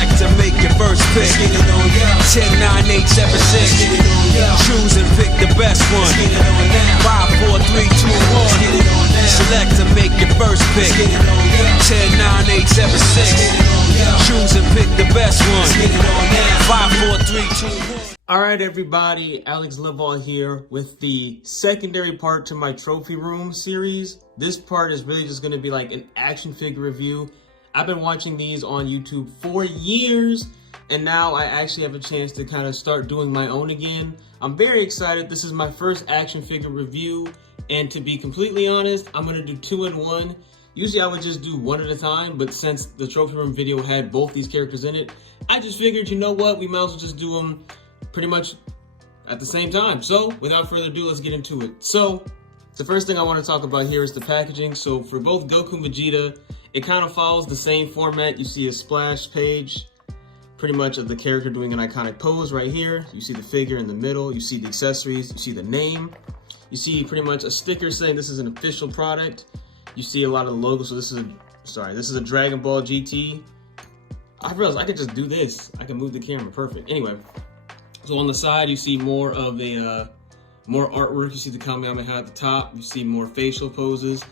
Select and make your first pick. 10, 9, 8, 7, 6. Choose and pick the best one. 5, 4, 3, 2, 1. Select and make your first pick. 10, 9, 8, 7, 6. Choose and pick the best one. 5, 4, 3, 2, 1. Alright everybody, Alex Livall here with the secondary part to my trophy room series. This part is really just going to be like an action figure review. I've been watching these on YouTube for years, and now I actually have a chance to kind of start doing my own again. I'm very excited. This is my first action figure review, and to be completely honest, I'm going to do 2 in 1. Usually I would just do one at a time, but since the trophy room video had both these characters in it, I just figured, you know what, we might as well just do them pretty much at the same time. So without further ado, let's get into it. So the first thing I want to talk about here is the packaging. So for both Goku and Vegeta, it kind of follows the same format. You see a splash page, pretty much of the character doing an iconic pose right here. You see the figure in the middle. You see the accessories. You see the name. You see pretty much a sticker saying this is an official product. You see a lot of the logos. So this is a Dragon Ball GT. I realized I could just do this. I can move the camera perfect. Anyway. So on the side, you see more of a more artwork. You see the Kamehameha at the top. You see more facial poses,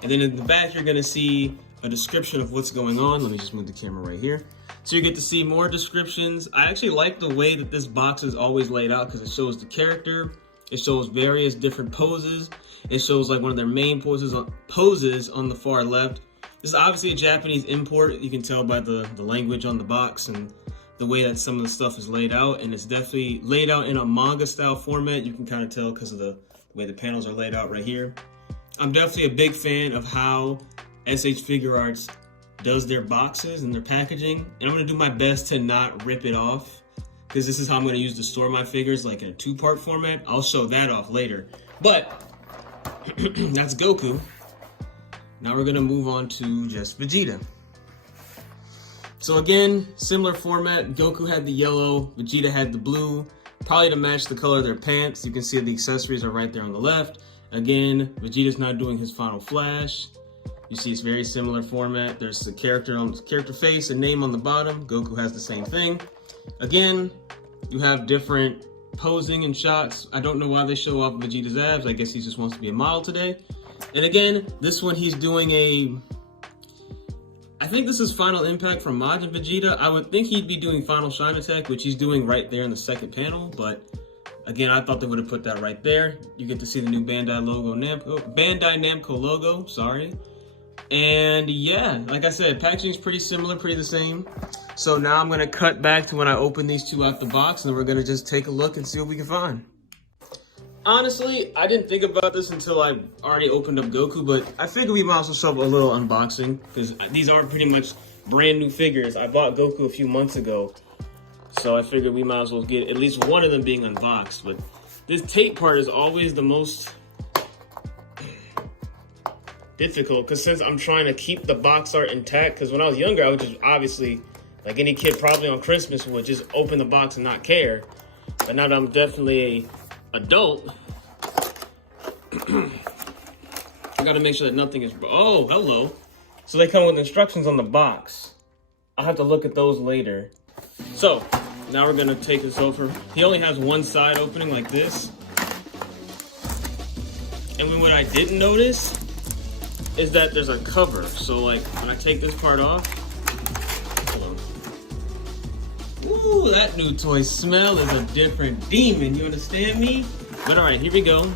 and then in the back, you're gonna see a description of what's going on. Let me just move the camera right here. So you get to see more descriptions. I actually like the way that this box is always laid out because it shows the character. It shows various different poses. It shows like one of their main poses on the far left. This is obviously a Japanese import. You can tell by the language on the box and the way that some of the stuff is laid out, and it's definitely laid out in a manga style format. You can kind of tell because of the way the panels are laid out right here. I'm definitely a big fan of how SH Figuarts does their boxes and their packaging, and I'm going to do my best to not rip it off because this is how I'm going to use to store my figures, like in a 2-part format. I'll show that off later, but that's Goku. Now we're going to move on to just Vegeta. So again, similar format. Goku had the yellow, Vegeta had the blue, probably to match the color of their pants. You can see the accessories are right there on the left. Again, Vegeta's not doing his final flash. You see it's very similar format. There's the character on the character face and name on the bottom. Goku has the same thing. Again, you have different posing and shots. I don't know why they show off Vegeta's abs. I guess he just wants to be a model today. And again, this one he's doing I think this is Final Impact from Majin Vegeta. I would think he'd be doing Final Shine Attack, which he's doing right there in the second panel. But again, I thought they would have put that right there. You get to see the new Bandai Namco logo, sorry. And yeah, like I said, packaging's pretty similar, pretty the same. So now I'm gonna cut back to when I open these two out the box, and we're gonna just take a look and see what we can find. Honestly, I didn't think about this until I already opened up Goku, but I figured we might also show up a little unboxing because these are pretty much brand new figures. I bought Goku a few months ago, so I figured we might as well get at least one of them being unboxed. But this tape part is always the most difficult because since I'm trying to keep the box art intact, because when I was younger, I would just obviously, like any kid probably on Christmas, would just open the box and not care. But now that I'm definitely a adult, I gotta make sure that nothing is, oh, hello. So they come with instructions on the box. I'll have to look at those later. So now we're gonna take this over. He only has one side opening like this. And then what I didn't notice is that there's a cover. So like when I take this part off, hold on. Ooh, that new toy smell is a different demon, you understand me? But all right, here we go.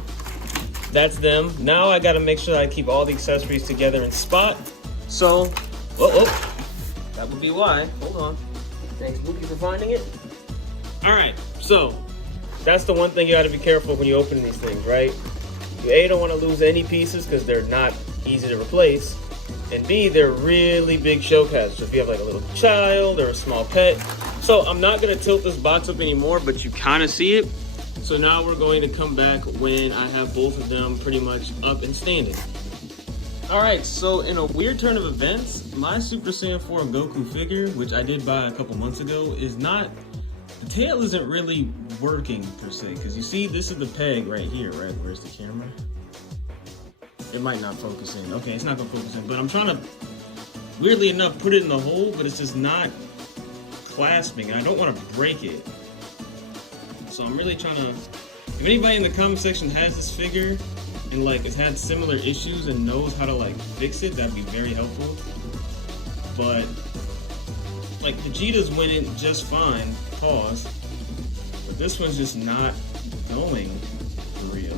That's them. Now I gotta make sure I keep all the accessories together in spot. So, that would be why. Hold on. Thanks, Wookie, for finding it. All right, so that's the one thing you gotta be careful when you open these things, right? You A, don't wanna lose any pieces because they're not easy to replace. And B, they're really big show pads. So if you have like a little child or a small pet. So I'm not gonna tilt this box up anymore, but you kind of see it. So now we're going to come back when I have both of them pretty much up and standing. All right, so in a weird turn of events, my Super Saiyan 4 Goku figure, which I did buy a couple months ago, is not, the tail isn't really working per se. Cause you see, this is the peg right here, right? Where's the camera? It might not focus in. Okay, it's not gonna focus in, but I'm trying to, weirdly enough, put it in the hole, but it's just not clasping, and I don't want to break it. So I'm really trying to. If anybody in the comment section has this figure and like has had similar issues and knows how to like fix it, that'd be very helpful. But like Vegeta's winning just fine, pause. But this one's just not going for real.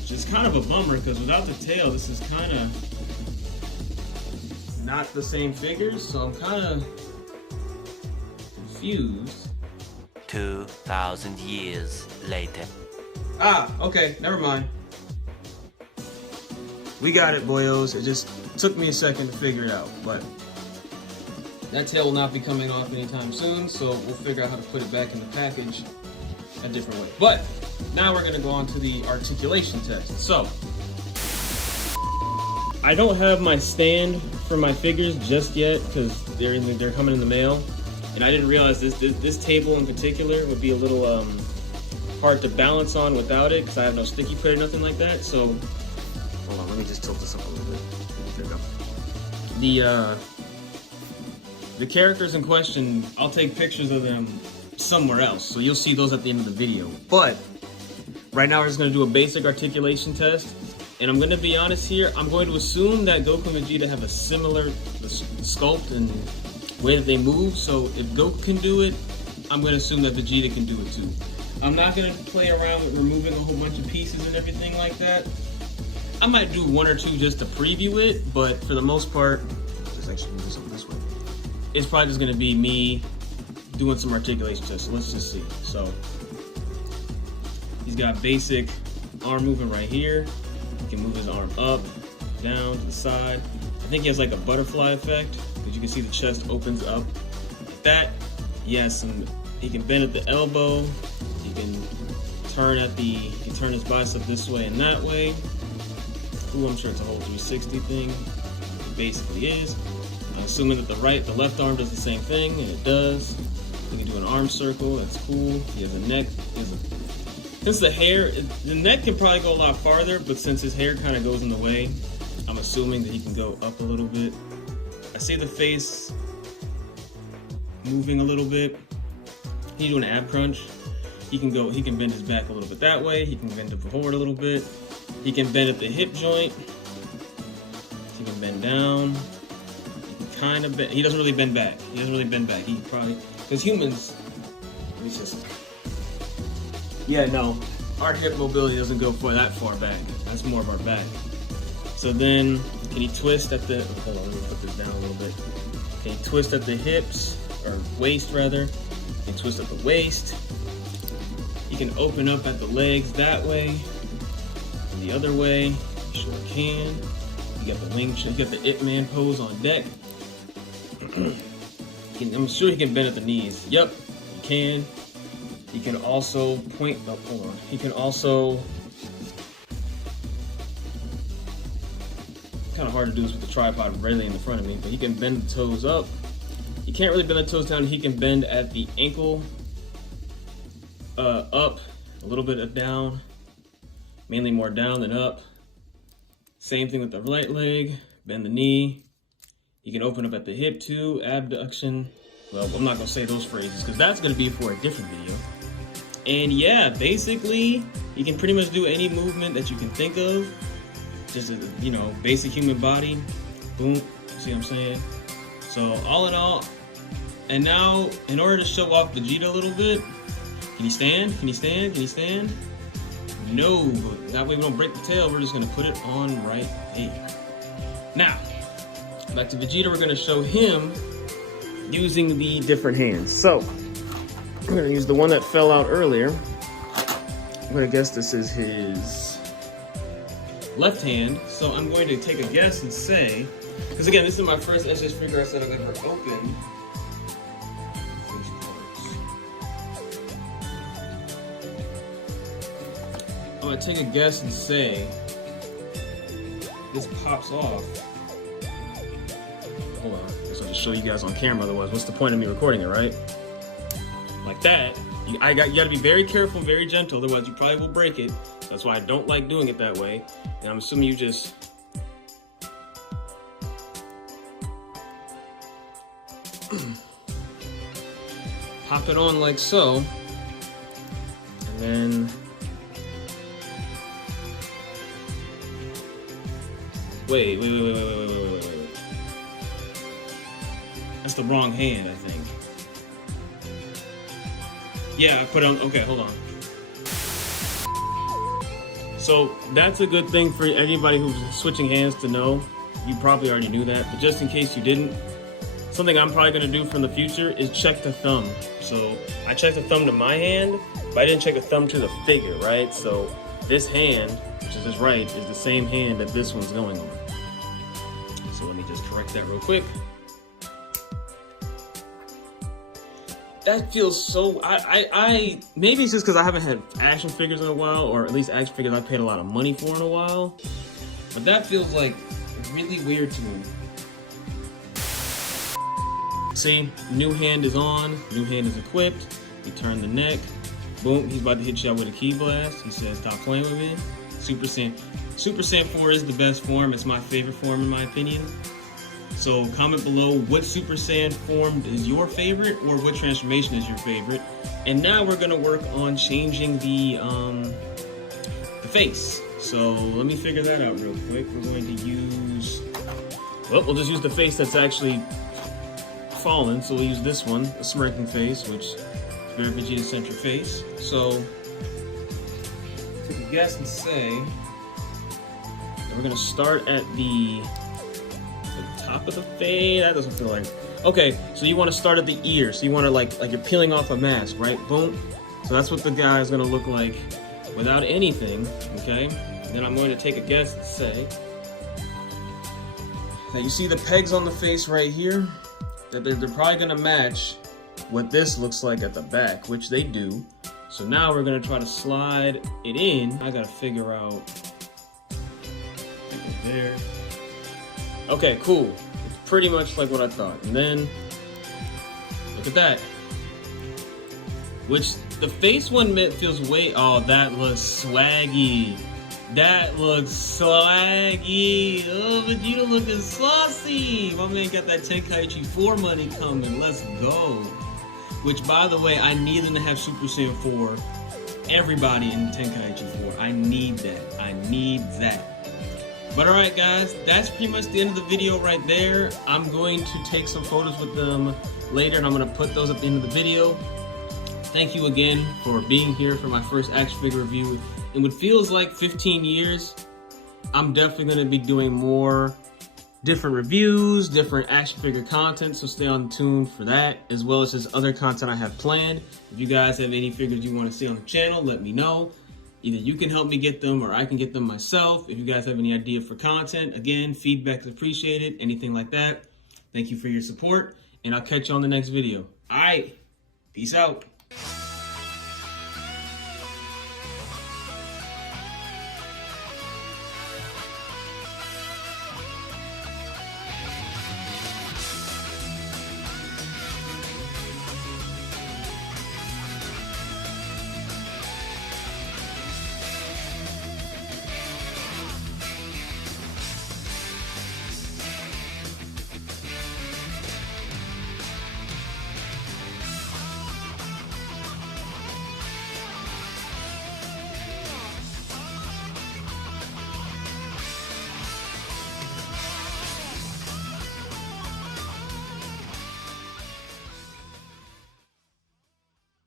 Which is kind of a bummer because without the tail, this is kind of not the same figures, so I'm kind of confused. 2,000 years later. Ah, okay, never mind. We got it, boyos. It just took me a second to figure it out, but that tail will not be coming off anytime soon, so we'll figure out how to put it back in the package a different way. But now we're gonna go on to the articulation test. So, I don't have my stand for my figures just yet because they're coming in the mail. And I didn't realize this table in particular would be a little hard to balance on without it because I have no sticky plate or nothing like that. So, hold on, let me just tilt this up a little bit. There we go. The characters in question, I'll take pictures of them somewhere else, so you'll see those at the end of the video. But right now we're just gonna do a basic articulation test. And I'm gonna be honest here, I'm going to assume that Goku and Vegeta have a similar sculpt and way that they move, so if Goku can do it, I'm going to assume that Vegeta can do it too. I'm not going to play around with removing a whole bunch of pieces and everything like that. I might do one or two just to preview it, but for the most part, let's actually move something this way. It's probably just going to be me doing some articulation tests, so let's just see. So, he's got basic arm movement right here. He can move his arm up, down, to the side. I think he has like a butterfly effect. As you can see, the chest opens up like that. Yes, and he can bend at the elbow. He can turn his bicep this way and that way. Ooh, I'm sure it's a whole 360 thing. It basically is. I'm assuming that the left arm does the same thing, and it does. He can do an arm circle. That's cool. He has a neck. Since the neck can probably go a lot farther, but since his hair kind of goes in the way, I'm assuming that he can go up a little bit. I see the face moving a little bit. He's doing an ab crunch. He can bend his back a little bit that way. He can bend it forward a little bit. He can bend at the hip joint. He can bend down. He can kind of bend. He doesn't really bend back. He probably, because humans, let me just, yeah, no, our hip mobility doesn't go that far back. That's more of our back. So then, can he twist at the, hold on, let me put this down a little bit. Can he twist at the hips, or waist rather. He can twist at the waist. He can open up at the legs that way, and the other way. He sure can. You got the wing, you got the Ip Man pose on deck. I'm sure he can bend at the knees. Yep, he can. He can also point, oh, hold on. He can also, kind of hard to do this with the tripod really in the front of me, but he can bend the toes up. He can't really bend the toes down. He can bend at the ankle, up, a little bit of down, mainly more down than up. Same thing with the right leg, bend the knee. He can open up at the hip too, abduction. Well, I'm not gonna say those phrases because that's gonna be for a different video. And yeah, basically, you can pretty much do any movement that you can think of. Just a, basic human body. Boom, see what I'm saying? So all in all, and now in order to show off Vegeta a little bit, can he stand? Can he stand? Can he stand? No, that way we don't break the tail. We're just gonna put it on right here. Now, back to Vegeta, we're gonna show him using the different hands. So, I'm gonna use the one that fell out earlier. I'm gonna guess this is his left hand. So I'm going to take a guess and say, because again, this is my first SS Figuarts that I've ever opened. I'm gonna take a guess and say this pops off. Hold on, I guess I'll just show you guys on camera. Otherwise, what's the point of me recording it, right? Like that. You gotta be very careful and very gentle, otherwise you probably will break it. That's why I don't like doing it that way. And I'm assuming you just pop it on like so, and then wait. That's the wrong hand, I think. Yeah, I put on. Okay, hold on. So that's a good thing for anybody who's switching hands to know. You probably already knew that, but just in case you didn't, something I'm probably gonna do from the future is check the thumb. So I checked the thumb to my hand, but I didn't check the thumb to the figure, right? So this hand, which is this right, is the same hand that this one's going on. So let me just correct that real quick. That feels so, maybe it's just because I haven't had action figures in a while, or at least action figures I paid a lot of money for in a while. But that feels like really weird to me. See, new hand is on, new hand is equipped. We turn the neck, boom, he's about to hit you out with a ki blast. He says, stop playing with me. Super Saiyan 4 is the best form. It's my favorite form in my opinion. So comment below what Super Saiyan form is your favorite, or what transformation is your favorite. And now we're gonna work on changing the face. So let me figure that out real quick. We're going to use, well, we'll just use the face that's actually fallen. So we'll use this one, the smirking face, which is very Vegeta-centric face. So take a guess and say that we're gonna start at the top of the face. That doesn't feel like. Okay, so you want to start at the ear. So you want to like you're peeling off a mask, right? Boom. So that's what the guy is gonna look like without anything. Okay. And then I'm going to take a guess and say that you see the pegs on the face right here. That they're probably gonna match what this looks like at the back, which they do. So now we're gonna try to slide it in. I gotta figure out. There. Okay, cool. It's pretty much like what I thought. And then, look at that. Which, the face one feels way, oh, that looks swaggy. That looks swaggy. Oh, Vegeta looking saucy. My man got that Tenkaichi 4 money coming. Let's go. Which, by the way, I need them to have Super Saiyan 4. Everybody in Tenkaichi 4. I need that. I need that. But alright guys, that's pretty much the end of the video right there. I'm going to take some photos with them later and I'm going to put those at the end of the video. Thank you again for being here for my first action figure review. In what feels like 15 years, I'm definitely going to be doing more different reviews, different action figure content, so stay on tune for that, as well as this other content I have planned. If you guys have any figures you want to see on the channel, let me know. Either you can help me get them or I can get them myself. If you guys have any idea for content, again, feedback is appreciated, anything like that. Thank you for your support, and I'll catch you on the next video. All right, peace out.